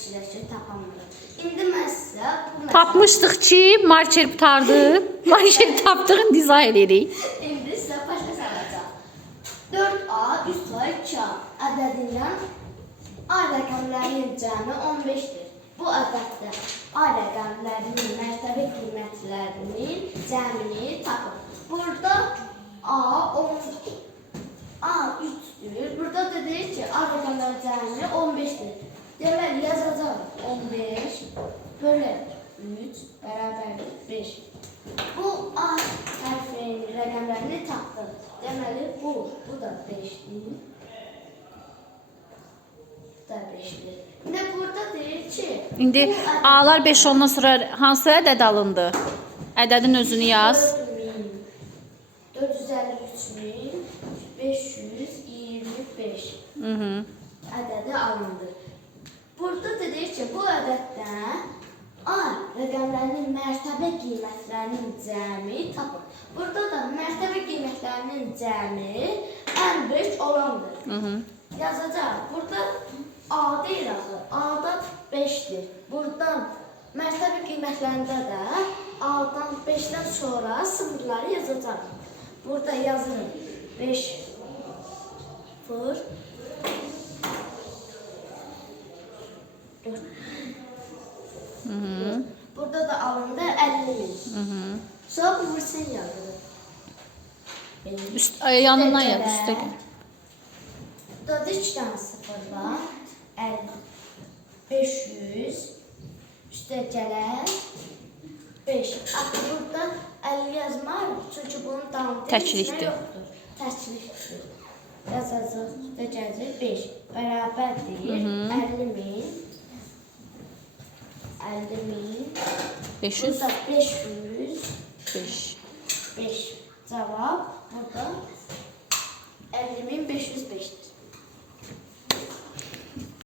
fikirləşir, tapamırıq. İndi mən sizə bu Tapmışdıq ki, marker qutardı. Marker tapdığın izah edirik. İndi sizə başa salacağım. 4A üstü 2A ədədindən A rəqəmlərinin cəmi 15-dir. Bu ədəddə A rəqəmlərinin mərtəbə qiymətlərinin cəmini tapın. Burada A 3'dür. Burada da deyir ki, A rəqəmlərinin cəmi 15-dir. Deməli, yazacaq 15 bölü 3 bərabərdir 5. Bu A hərfinin rəqəmlərini tapdıq. Deməli, bu da 5'dir. Bu da 5'dir. İndi burada deyir ki... İndi A'lar 5 ondan sonra hansı ədəd alındı? Ədədin özünü yaz. 453.525 ədədi alındı. Burada da deyir ki, bu ədəddən A rəqəmlərinin mərtəbə qiymətlərinin cəmi tapın. Burada da mərtəbə qiymətlərinin cəmi ən böyük olandır. Yazacaq. Burada A deyil axı. A'da 5'dir. Buradan mərtəbə qiymətlərində də A'dan 5'dən sonra sıfırları yazacaq. Burada yazırım 5 0 4. Burada da alındı 50.000. Sonra bursunu yazırım. Yanından yaz üstte. Burada da 2 tane sıfır var. 500 üstə gələn 5. Artıq burada 50 yazmarıq, çünki bunun davamı Təklikdir. yoxdur. Təklikdir. Yazacaq, üstə gələcək 5. Bərabərdir 50.000. 500. Burada 500. 5. 5. Cavab burada